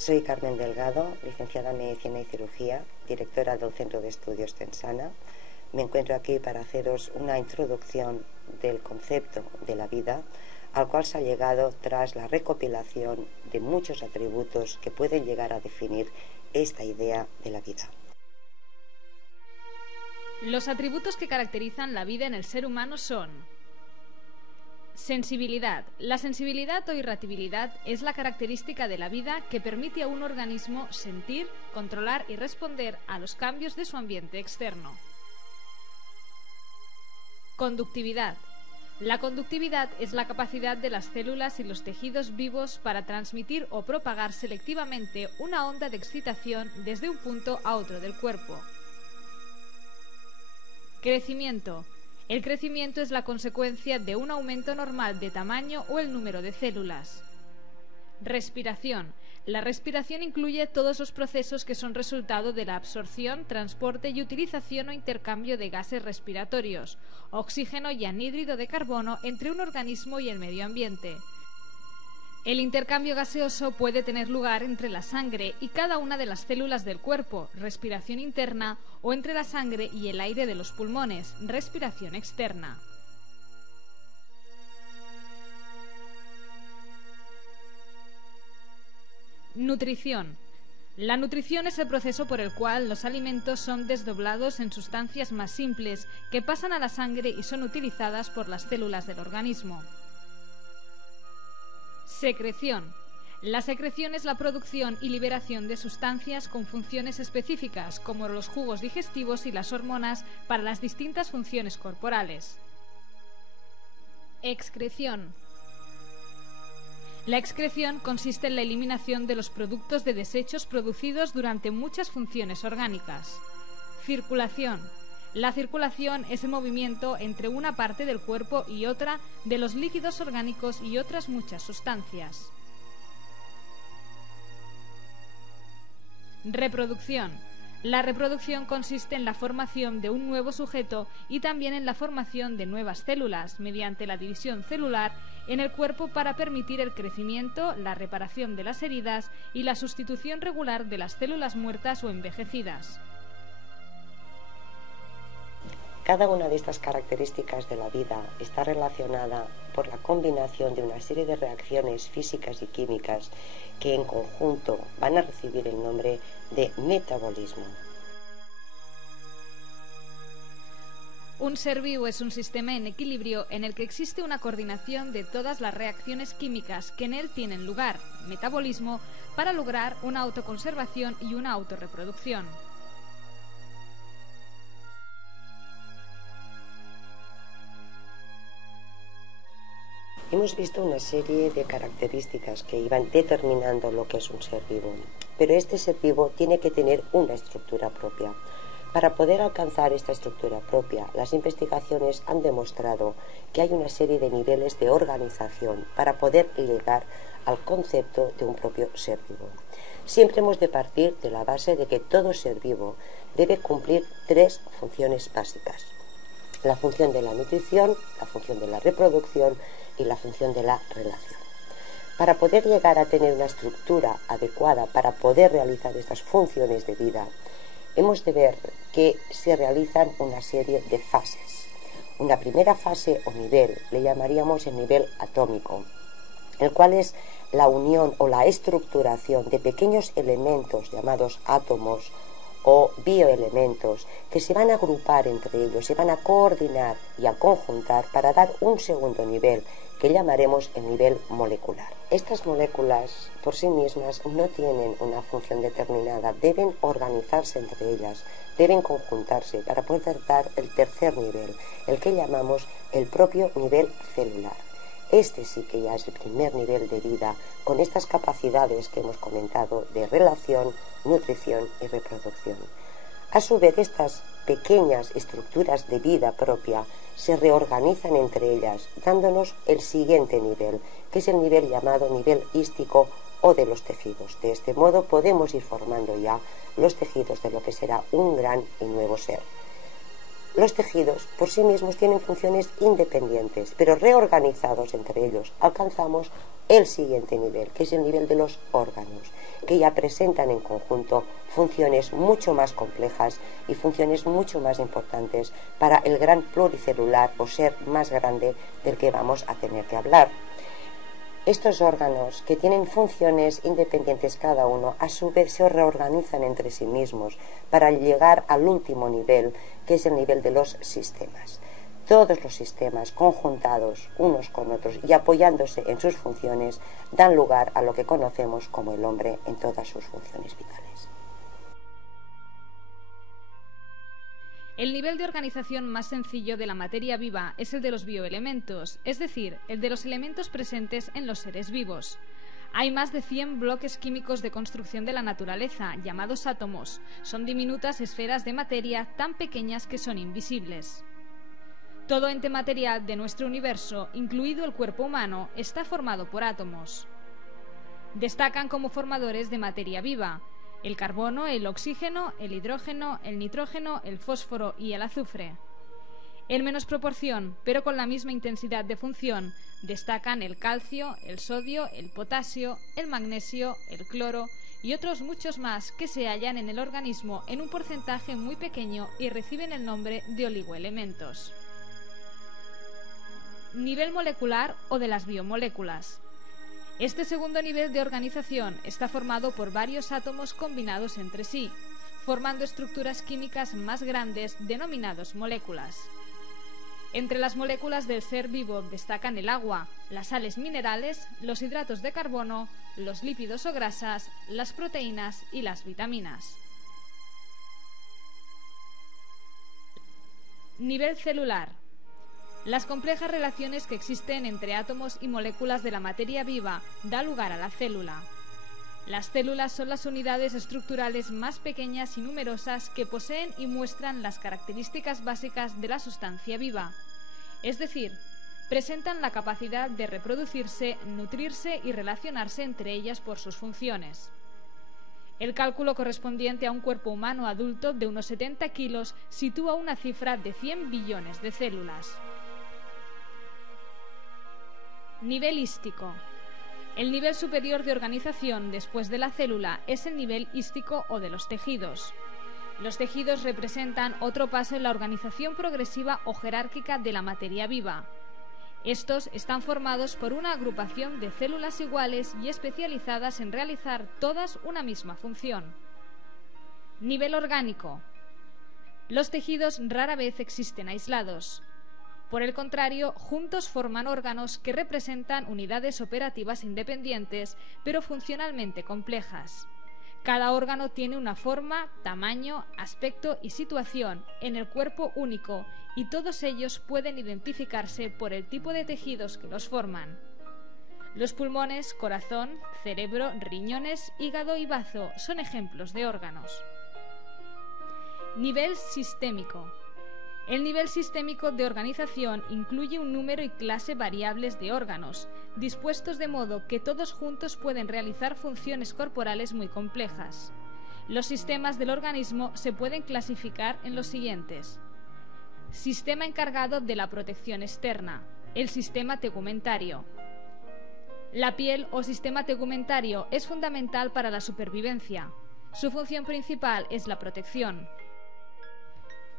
Soy Carmen Delgado, licenciada en Medicina y Cirugía, directora del Centro de Estudios Tensana. Me encuentro aquí para haceros una introducción del concepto de la vida, al cual se ha llegado tras la recopilación de muchos atributos que pueden llegar a definir esta idea de la vida. Los atributos que caracterizan la vida en el ser humano son: sensibilidad. La sensibilidad o irritabilidad es la característica de la vida que permite a un organismo sentir, controlar y responder a los cambios de su ambiente externo. Conductividad. La conductividad es la capacidad de las células y los tejidos vivos para transmitir o propagar selectivamente una onda de excitación desde un punto a otro del cuerpo. Crecimiento. El crecimiento es la consecuencia de un aumento normal de tamaño o el número de células. Respiración. La respiración incluye todos los procesos que son resultado de la absorción, transporte y utilización o intercambio de gases respiratorios, oxígeno y anhídrido de carbono entre un organismo y el medio ambiente. El intercambio gaseoso puede tener lugar entre la sangre y cada una de las células del cuerpo, respiración interna, o entre la sangre y el aire de los pulmones, respiración externa. Nutrición. La nutrición es el proceso por el cual los alimentos son desdoblados en sustancias más simples que pasan a la sangre y son utilizadas por las células del organismo. Secreción. La secreción es la producción y liberación de sustancias con funciones específicas, como los jugos digestivos y las hormonas, para las distintas funciones corporales. Excreción. La excreción consiste en la eliminación de los productos de desechos producidos durante muchas funciones orgánicas. Circulación. La circulación es el movimiento entre una parte del cuerpo y otra de los líquidos orgánicos y otras muchas sustancias. Reproducción. La reproducción consiste en la formación de un nuevo sujeto y también en la formación de nuevas células mediante la división celular en el cuerpo para permitir el crecimiento, la reparación de las heridas y la sustitución regular de las células muertas o envejecidas. Cada una de estas características de la vida está relacionada por la combinación de una serie de reacciones físicas y químicas que en conjunto van a recibir el nombre de metabolismo. Un ser vivo es un sistema en equilibrio en el que existe una coordinación de todas las reacciones químicas que en él tienen lugar, metabolismo, para lograr una autoconservación y una autorreproducción. Hemos visto una serie de características que iban determinando lo que es un ser vivo, pero este ser vivo tiene que tener una estructura propia. Para poder alcanzar esta estructura propia, las investigaciones han demostrado que hay una serie de niveles de organización para poder llegar al concepto de un propio ser vivo. Siempre hemos de partir de la base de que todo ser vivo debe cumplir tres funciones básicas: la función de la nutrición, la función de la reproducción y la función de la relación. Para poder llegar a tener una estructura adecuada para poder realizar estas funciones de vida, hemos de ver que se realizan una serie de fases. Una primera fase o nivel le llamaríamos el nivel atómico, el cual es la unión o la estructuración de pequeños elementos llamados átomos o bioelementos que se van a agrupar entre ellos, se van a coordinar y a conjuntar para dar un segundo nivel que llamaremos el nivel molecular. Estas moléculas por sí mismas no tienen una función determinada, deben organizarse entre ellas, deben conjuntarse para poder dar el tercer nivel, el que llamamos el propio nivel celular. Este sí que ya es el primer nivel de vida, con estas capacidades que hemos comentado de relación, nutrición y reproducción. A su vez, estas pequeñas estructuras de vida propia se reorganizan entre ellas, dándonos el siguiente nivel, que es el nivel llamado nivel hístico o de los tejidos. De este modo podemos ir formando ya los tejidos de lo que será un gran y nuevo ser. Los tejidos por sí mismos tienen funciones independientes, pero reorganizados entre ellos alcanzamos el siguiente nivel, que es el nivel de los órganos, que ya presentan en conjunto funciones mucho más complejas y funciones mucho más importantes para el gran pluricelular o ser más grande del que vamos a tener que hablar. Estos órganos, que tienen funciones independientes cada uno, a su vez se reorganizan entre sí mismos para llegar al último nivel, que es el nivel de los sistemas. Todos los sistemas conjuntados unos con otros y apoyándose en sus funciones dan lugar a lo que conocemos como el hombre en todas sus funciones vitales. El nivel de organización más sencillo de la materia viva es el de los bioelementos, es decir, el de los elementos presentes en los seres vivos. Hay más de 100 bloques químicos de construcción de la naturaleza, llamados átomos. Son diminutas esferas de materia tan pequeñas que son invisibles. Todo ente material de nuestro universo, incluido el cuerpo humano, está formado por átomos. Destacan como formadores de materia viva el carbono, el oxígeno, el hidrógeno, el nitrógeno, el fósforo y el azufre. En menos proporción, pero con la misma intensidad de función, destacan el calcio, el sodio, el potasio, el magnesio, el cloro y otros muchos más que se hallan en el organismo en un porcentaje muy pequeño y reciben el nombre de oligoelementos. Nivel molecular o de las biomoléculas. Este segundo nivel de organización está formado por varios átomos combinados entre sí, formando estructuras químicas más grandes denominadas moléculas. Entre las moléculas del ser vivo destacan el agua, las sales minerales, los hidratos de carbono, los lípidos o grasas, las proteínas y las vitaminas. Nivel celular. Las complejas relaciones que existen entre átomos y moléculas de la materia viva dan lugar a la célula. Las células son las unidades estructurales más pequeñas y numerosas que poseen y muestran las características básicas de la sustancia viva, es decir, presentan la capacidad de reproducirse, nutrirse y relacionarse entre ellas por sus funciones. El cálculo correspondiente a un cuerpo humano adulto de unos 70 kilos sitúa una cifra de 100 billones de células. Nivel hístico. El nivel superior de organización después de la célula es el nivel hístico o de los tejidos. Los tejidos representan otro paso en la organización progresiva o jerárquica de la materia viva. Estos están formados por una agrupación de células iguales y especializadas en realizar todas una misma función. Nivel orgánico. Los tejidos rara vez existen aislados. Por el contrario, juntos forman órganos que representan unidades operativas independientes, pero funcionalmente complejas. Cada órgano tiene una forma, tamaño, aspecto y situación en el cuerpo único, y todos ellos pueden identificarse por el tipo de tejidos que los forman. Los pulmones, corazón, cerebro, riñones, hígado y bazo son ejemplos de órganos. Nivel sistémico. El nivel sistémico de organización incluye un número y clase variables de órganos, dispuestos de modo que todos juntos pueden realizar funciones corporales muy complejas. Los sistemas del organismo se pueden clasificar en los siguientes. Sistema encargado de la protección externa, el sistema tegumentario. La piel o sistema tegumentario es fundamental para la supervivencia. Su función principal es la protección.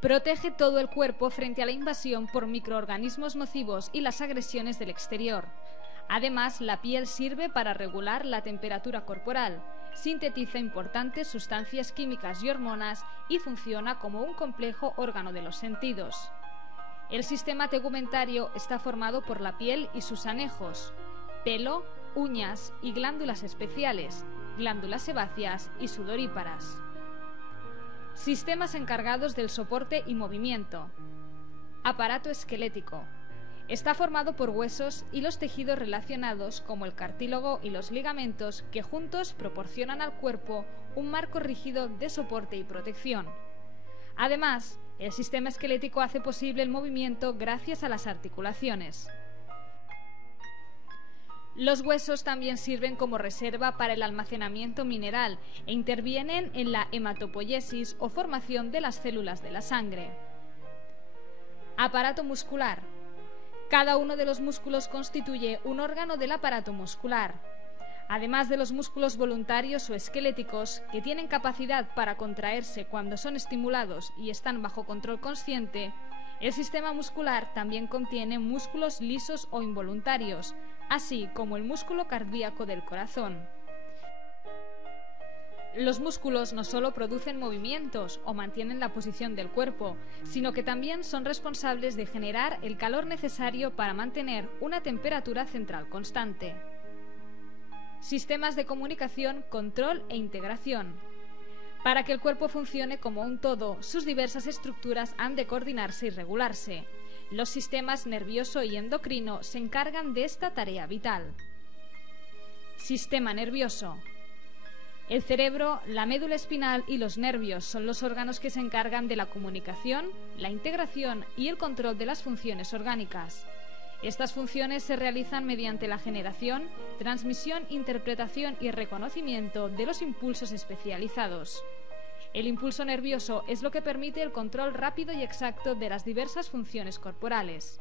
Protege todo el cuerpo frente a la invasión por microorganismos nocivos y las agresiones del exterior. Además, la piel sirve para regular la temperatura corporal, sintetiza importantes sustancias químicas y hormonas y funciona como un complejo órgano de los sentidos. El sistema tegumentario está formado por la piel y sus anejos, pelo, uñas y glándulas especiales, glándulas sebáceas y sudoríparas. Sistemas encargados del soporte y movimiento. Aparato esquelético. Está formado por huesos y los tejidos relacionados como el cartílago y los ligamentos que juntos proporcionan al cuerpo un marco rígido de soporte y protección. Además, el sistema esquelético hace posible el movimiento gracias a las articulaciones. Los huesos también sirven como reserva para el almacenamiento mineral e intervienen en la hematopoiesis o formación de las células de la sangre. Aparato muscular. Cada uno de los músculos constituye un órgano del aparato muscular. Además de los músculos voluntarios o esqueléticos, que tienen capacidad para contraerse cuando son estimulados y están bajo control consciente, el sistema muscular también contiene músculos lisos o involuntarios, así como el músculo cardíaco del corazón. Los músculos no solo producen movimientos o mantienen la posición del cuerpo, sino que también son responsables de generar el calor necesario para mantener una temperatura central constante. Sistemas de comunicación, control e integración. Para que el cuerpo funcione como un todo, sus diversas estructuras han de coordinarse y regularse. Los sistemas nervioso y endocrino se encargan de esta tarea vital. Sistema nervioso. El cerebro, la médula espinal y los nervios son los órganos que se encargan de la comunicación, la integración y el control de las funciones orgánicas. Estas funciones se realizan mediante la generación, transmisión, interpretación y reconocimiento de los impulsos especializados. El impulso nervioso es lo que permite el control rápido y exacto de las diversas funciones corporales.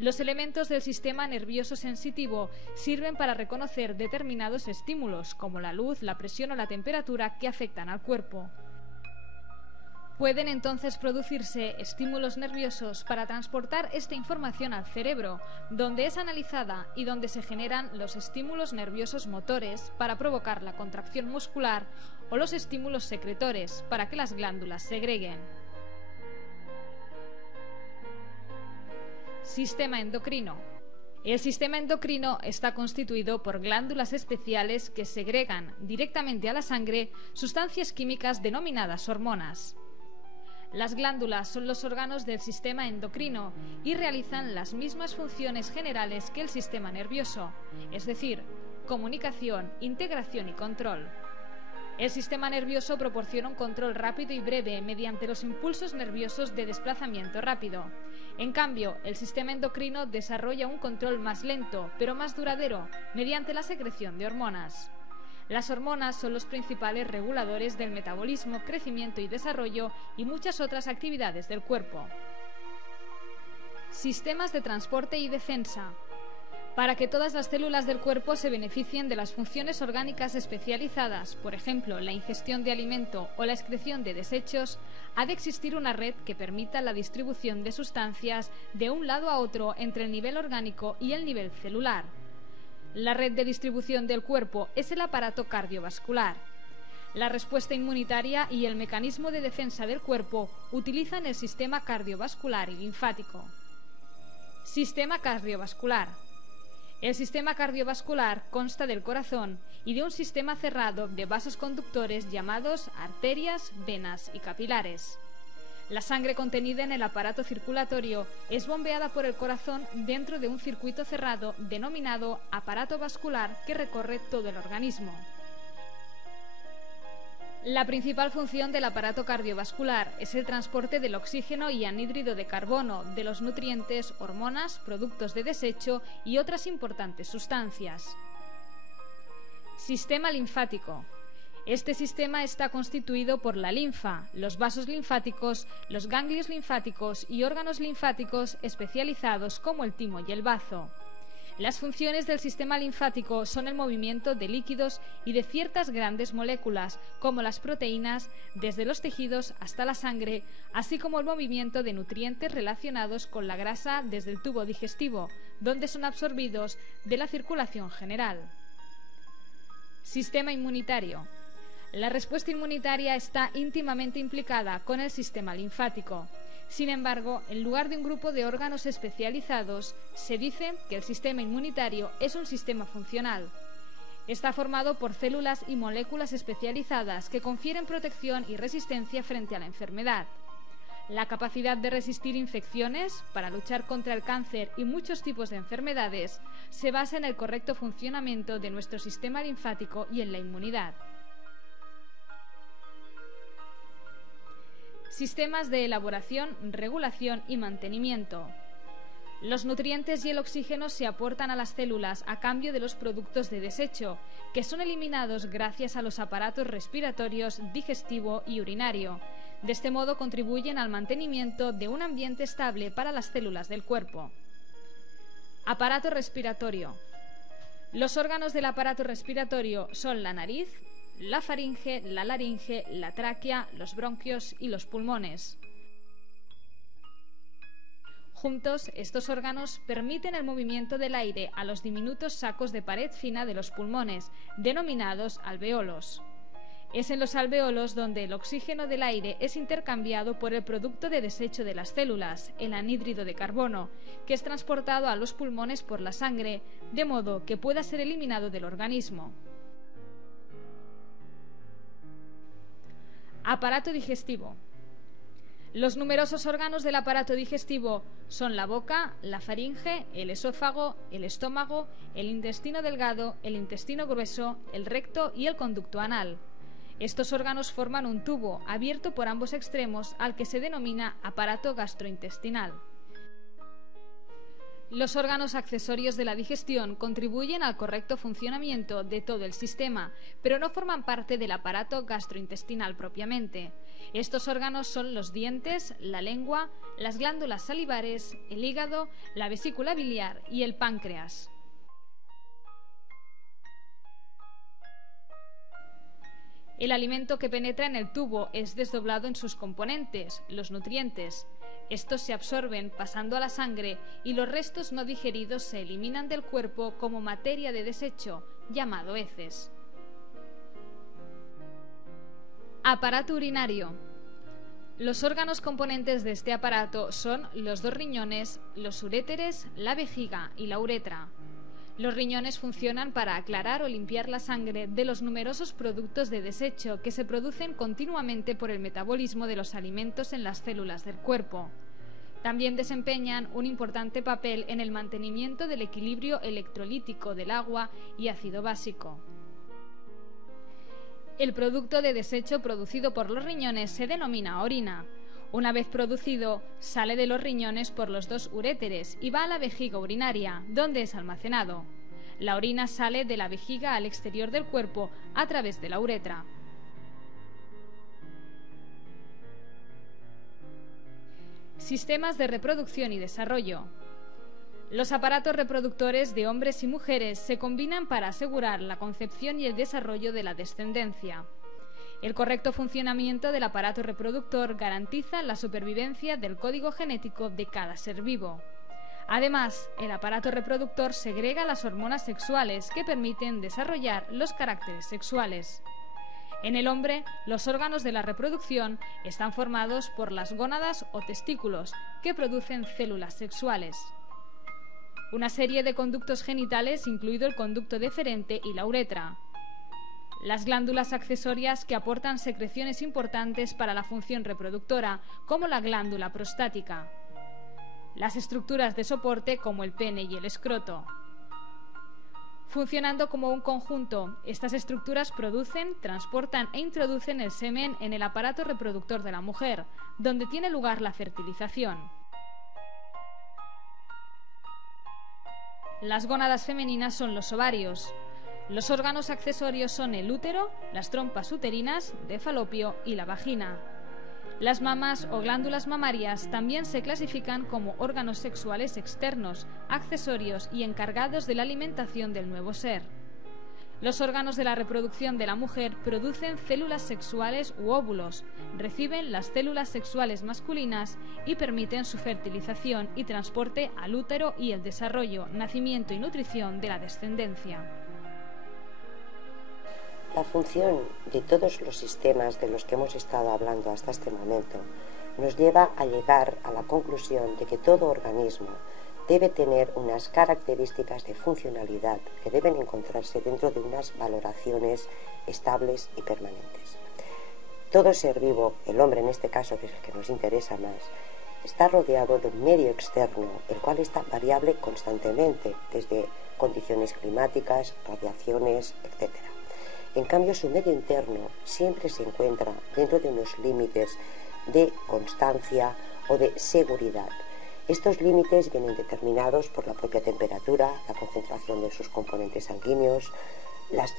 Los elementos del sistema nervioso sensitivo sirven para reconocer determinados estímulos, como la luz, la presión o la temperatura, que afectan al cuerpo. Pueden entonces producirse estímulos nerviosos para transportar esta información al cerebro, donde es analizada y donde se generan los estímulos nerviosos motores para provocar la contracción muscular o los estímulos secretores para que las glándulas segreguen. Sistema endocrino. El sistema endocrino está constituido por glándulas especiales que segregan directamente a la sangre sustancias químicas denominadas hormonas. Las glándulas son los órganos del sistema endocrino y realizan las mismas funciones generales que el sistema nervioso, es decir, comunicación, integración y control. El sistema nervioso proporciona un control rápido y breve mediante los impulsos nerviosos de desplazamiento rápido. En cambio, el sistema endocrino desarrolla un control más lento, pero más duradero, mediante la secreción de hormonas. Las hormonas son los principales reguladores del metabolismo, crecimiento y desarrollo y muchas otras actividades del cuerpo. Sistemas de transporte y defensa. Para que todas las células del cuerpo se beneficien de las funciones orgánicas especializadas, por ejemplo, la ingestión de alimento o la excreción de desechos, ha de existir una red que permita la distribución de sustancias de un lado a otro entre el nivel orgánico y el nivel celular. La red de distribución del cuerpo es el aparato cardiovascular. La respuesta inmunitaria y el mecanismo de defensa del cuerpo utilizan el sistema cardiovascular y linfático. Sistema cardiovascular. El sistema cardiovascular consta del corazón y de un sistema cerrado de vasos conductores llamados arterias, venas y capilares. La sangre contenida en el aparato circulatorio es bombeada por el corazón dentro de un circuito cerrado denominado aparato vascular que recorre todo el organismo. La principal función del aparato cardiovascular es el transporte del oxígeno y anhídrido de carbono, de los nutrientes, hormonas, productos de desecho y otras importantes sustancias. Sistema linfático. Este sistema está constituido por la linfa, los vasos linfáticos, los ganglios linfáticos y órganos linfáticos especializados como el timo y el bazo. Las funciones del sistema linfático son el movimiento de líquidos y de ciertas grandes moléculas, como las proteínas, desde los tejidos hasta la sangre, así como el movimiento de nutrientes relacionados con la grasa desde el tubo digestivo, donde son absorbidos de la circulación general. Sistema inmunitario. La respuesta inmunitaria está íntimamente implicada con el sistema linfático. Sin embargo, en lugar de un grupo de órganos especializados, se dice que el sistema inmunitario es un sistema funcional. Está formado por células y moléculas especializadas que confieren protección y resistencia frente a la enfermedad. La capacidad de resistir infecciones, para luchar contra el cáncer y muchos tipos de enfermedades, se basa en el correcto funcionamiento de nuestro sistema linfático y en la inmunidad. Sistemas de elaboración, regulación y mantenimiento. Los nutrientes y el oxígeno se aportan a las células a cambio de los productos de desecho, que son eliminados gracias a los aparatos respiratorios, digestivo y urinario. De este modo contribuyen al mantenimiento de un ambiente estable para las células del cuerpo. Aparato respiratorio. Los órganos del aparato respiratorio son la nariz, la faringe, la laringe, la tráquea, los bronquios y los pulmones. Juntos, estos órganos permiten el movimiento del aire a los diminutos sacos de pared fina de los pulmones, denominados alveolos. Es en los alveolos donde el oxígeno del aire es intercambiado por el producto de desecho de las células, el anhídrido de carbono, que es transportado a los pulmones por la sangre, de modo que pueda ser eliminado del organismo. Aparato digestivo. Los numerosos órganos del aparato digestivo son la boca, la faringe, el esófago, el estómago, el intestino delgado, el intestino grueso, el recto y el conducto anal. Estos órganos forman un tubo abierto por ambos extremos al que se denomina aparato gastrointestinal. Los órganos accesorios de la digestión contribuyen al correcto funcionamiento de todo el sistema, pero no forman parte del aparato gastrointestinal propiamente. Estos órganos son los dientes, la lengua, las glándulas salivares, el hígado, la vesícula biliar y el páncreas. El alimento que penetra en el tubo es desdoblado en sus componentes, los nutrientes. Estos se absorben pasando a la sangre y los restos no digeridos se eliminan del cuerpo como materia de desecho, llamado heces. Aparato urinario. Los órganos componentes de este aparato son los dos riñones, los uréteres, la vejiga y la uretra. Los riñones funcionan para aclarar o limpiar la sangre de los numerosos productos de desecho que se producen continuamente por el metabolismo de los alimentos en las células del cuerpo. También desempeñan un importante papel en el mantenimiento del equilibrio electrolítico del agua y ácido básico. El producto de desecho producido por los riñones se denomina orina. Una vez producido, sale de los riñones por los dos uréteres y va a la vejiga urinaria, donde es almacenado. La orina sale de la vejiga al exterior del cuerpo a través de la uretra. Sistemas de reproducción y desarrollo. Los aparatos reproductores de hombres y mujeres se combinan para asegurar la concepción y el desarrollo de la descendencia. El correcto funcionamiento del aparato reproductor garantiza la supervivencia del código genético de cada ser vivo. Además, el aparato reproductor segrega las hormonas sexuales que permiten desarrollar los caracteres sexuales. En el hombre, los órganos de la reproducción están formados por las gónadas o testículos, que producen células sexuales. Una serie de conductos genitales, incluido el conducto deferente y la uretra. Las glándulas accesorias que aportan secreciones importantes para la función reproductora, como la glándula prostática. Las estructuras de soporte, como el pene y el escroto. Funcionando como un conjunto, estas estructuras producen, transportan e introducen el semen en el aparato reproductor de la mujer, donde tiene lugar la fertilización. Las gónadas femeninas son los ovarios. Los órganos accesorios son el útero, las trompas uterinas, de Falopio y la vagina. Las mamas o glándulas mamarias también se clasifican como órganos sexuales externos, accesorios y encargados de la alimentación del nuevo ser. Los órganos de la reproducción de la mujer producen células sexuales u óvulos, reciben las células sexuales masculinas y permiten su fertilización y transporte al útero y el desarrollo, nacimiento y nutrición de la descendencia. La función de todos los sistemas de los que hemos estado hablando hasta este momento nos lleva a llegar a la conclusión de que todo organismo debe tener unas características de funcionalidad que deben encontrarse dentro de unas valoraciones estables y permanentes. Todo ser vivo, el hombre en este caso, que es el que nos interesa más, está rodeado de un medio externo, el cual está variable constantemente, desde condiciones climáticas, radiaciones, etc. En cambio, su medio interno siempre se encuentra dentro de unos límites de constancia o de seguridad. Estos límites vienen determinados por la propia temperatura, la concentración de sus componentes sanguíneos, las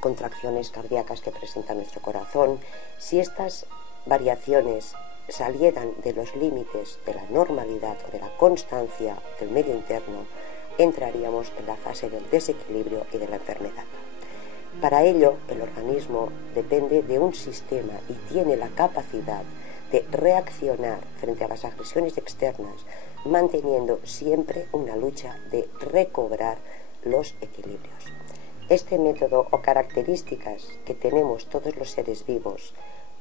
contracciones cardíacas que presenta nuestro corazón. Si estas variaciones salieran de los límites de la normalidad o de la constancia del medio interno, entraríamos en la fase del desequilibrio y de la enfermedad. Para ello, el organismo depende de un sistema y tiene la capacidad de reaccionar frente a las agresiones externas, manteniendo siempre una lucha de recobrar los equilibrios. Este método o características que tenemos todos los seres vivos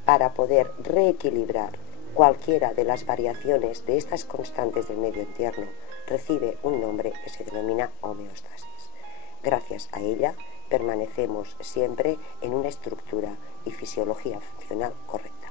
para poder reequilibrar cualquiera de las variaciones de estas constantes del medio interno recibe un nombre que se denomina homeostasis. Gracias a ella permanecemos siempre en una estructura y fisiología funcional correcta.